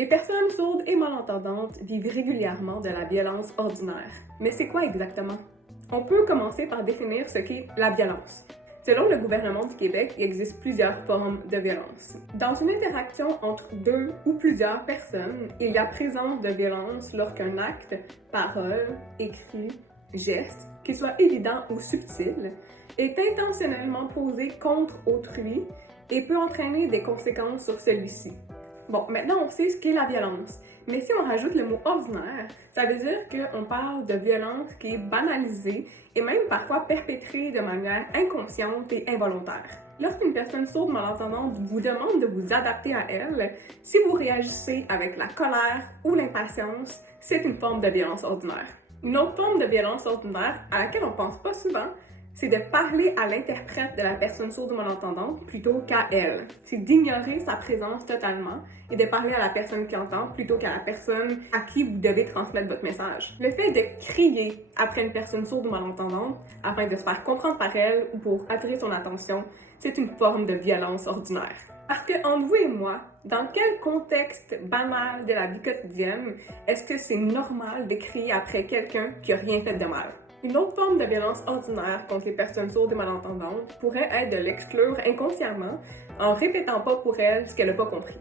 Les personnes sourdes et malentendantes vivent régulièrement de la violence ordinaire. Mais c'est quoi exactement? On peut commencer par définir ce qu'est la violence. Selon le gouvernement du Québec, il existe plusieurs formes de violence. Dans une interaction entre deux ou plusieurs personnes, il y a présence de violence lorsqu'un acte, parole, écrit, geste, qu'il soit évident ou subtil, est intentionnellement posé contre autrui et peut entraîner des conséquences sur celui-ci. Bon, maintenant on sait ce qu'est la violence, mais si on rajoute le mot ordinaire, ça veut dire qu'on parle de violence qui est banalisée et même parfois perpétrée de manière inconsciente et involontaire. Lorsqu'une personne sourde malentendante vous demande de vous adapter à elle, si vous réagissez avec la colère ou l'impatience, c'est une forme de violence ordinaire. Une autre forme de violence ordinaire à laquelle on pense pas souvent, c'est de parler à l'interprète de la personne sourde ou malentendante plutôt qu'à elle. C'est d'ignorer sa présence totalement et de parler à la personne qui entend plutôt qu'à la personne à qui vous devez transmettre votre message. Le fait de crier après une personne sourde ou malentendante afin de se faire comprendre par elle ou pour attirer son attention, c'est une forme de violence ordinaire. Parce que entre vous et moi, dans quel contexte banal de la vie quotidienne est-ce que c'est normal de crier après quelqu'un qui a rien fait de mal? Une autre forme de violence ordinaire contre les personnes sourdes et malentendantes pourrait être de l'exclure inconsciemment en répétant pas pour elle ce qu'elle n'a pas compris.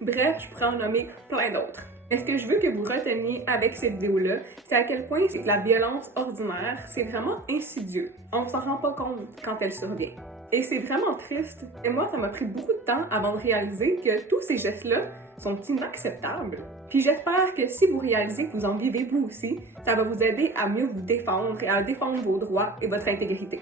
Bref, je pourrais en nommer plein d'autres. Mais ce que je veux que vous reteniez avec cette vidéo-là, c'est à quel point c'est que la violence ordinaire, c'est vraiment insidieux. On ne s'en rend pas compte quand elle survient. Et c'est vraiment triste. Et moi, ça m'a pris beaucoup de temps avant de réaliser que tous ces gestes-là sont inacceptables. Puis j'espère que si vous réalisez que vous en vivez vous aussi, ça va vous aider à mieux vous défendre et à défendre vos droits et votre intégrité.